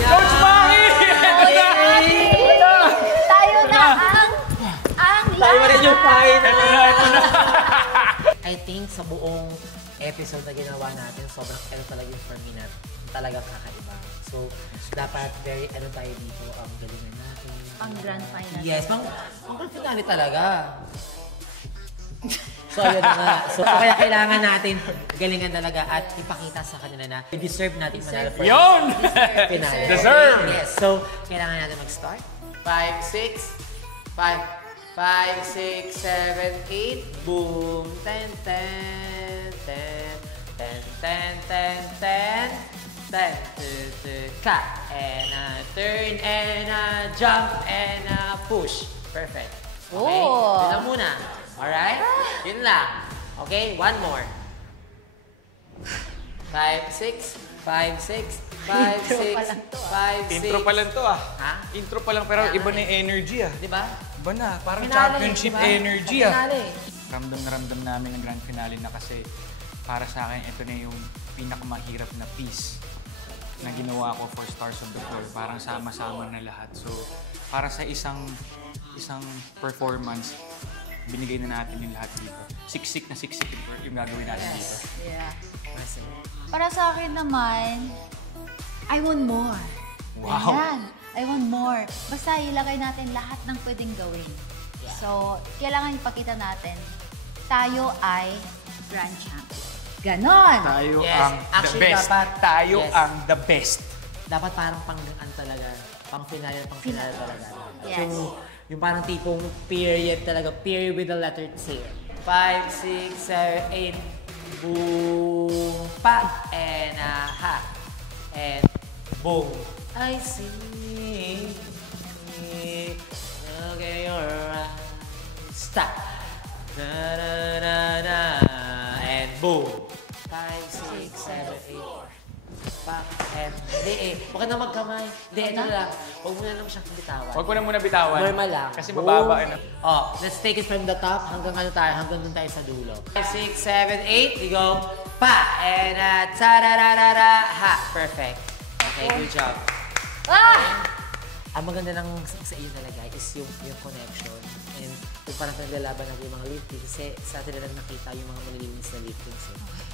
Coach Maki! Tayo na ang Tayo na rin yung final. Ito na. I think sa buong episode na ginawa natin, sobrang talaga yung for me na talagang kakaiba. So, dapat very tayo dito, ang galingan natin. Ang grand final. Yes, ang grand finale talaga. So, yun nga. So, kaya kailangan natin galingan talaga at ipakita sa kanila na deserve natin manalo for Yun! finale. Deserve! Yes. So, kailangan natin mag-start. 5, 6, 5, 6, 7, 8. Boom! 10, 10, 10, 10, 10, 10, 10, 10. Cut! And a turn, and a jump, and a push. Perfect. Okay? Oh. Yun lang muna. Alright? Yun lang. Okay? One more. 5, 6, 5, 6, 5, 6, 5, 6. Intro pa lang to ah. Ha? Intro pa lang pero iba na yung energy ah. Di ba? Iba na, parang Finale, championship diba? energy ah. Finale. Ramdam na ramdam namin ang grand finale na kasi para sa akin ito na yung pinakamahirap na piece na ginawa ko for Stars on the Floor. Parang sama-sama na lahat. So, para sa isang performance, binigay na natin yung lahat dito. Siksik na siksik yung gagawin natin dito. Yeah. Kasi, Para sa akin naman, I want more. Wow! Ayan. I want more. Basta ilagay natin lahat ng pwedeng gawin. So, kailangan ipakita natin, tayo ay grand champion. Ganon! Tayo Yes. ang the Actually, best. dapat- Tayo yes. ang the best. dapat parang talaga. Pang-finale talaga. Yes. So, yung parang tipong period talaga. Period with the letter T. 5, 6, 7, 8. Boom! Pa! And a half. And boom! I see. Okay, alright. Stop. Da, da, da, da. And boom! 5, 6, 7, 8. Pa! And, hindi huwag ka na magkamay. Hindi, ito na lang. Huwag mo na naman siyang bitawan. Huwag ko na muna bitawan. Normal lang. Kasi mababa. Boom. Oh, let's take it from the top hanggang hanggang dun tayo sa dulo. 5, 6, 7, 8. We go. Pa! And ta-da-da-da-da. Ha! Perfect. Okay, good job. Ah! Ang maganda lang sa iyo talaga is yung connection. And kung parang naglalaban natin yung mga liftings, kasi sa atin na lang nakita yung mga malilinis na liftings.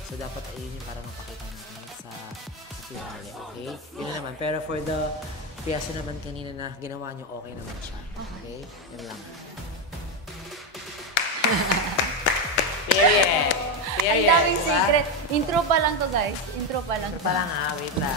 So dapat ayun yung parang mapakita natin sa finale, okay? Yun naman. Pero for the piyasa naman kanina na ginawa nyo, okay naman siya. Okay? Yun lang. Period. Ang Period. daming diba? secret. Intro pa lang to, guys. Intro pa lang. Ito pa lang wait lang.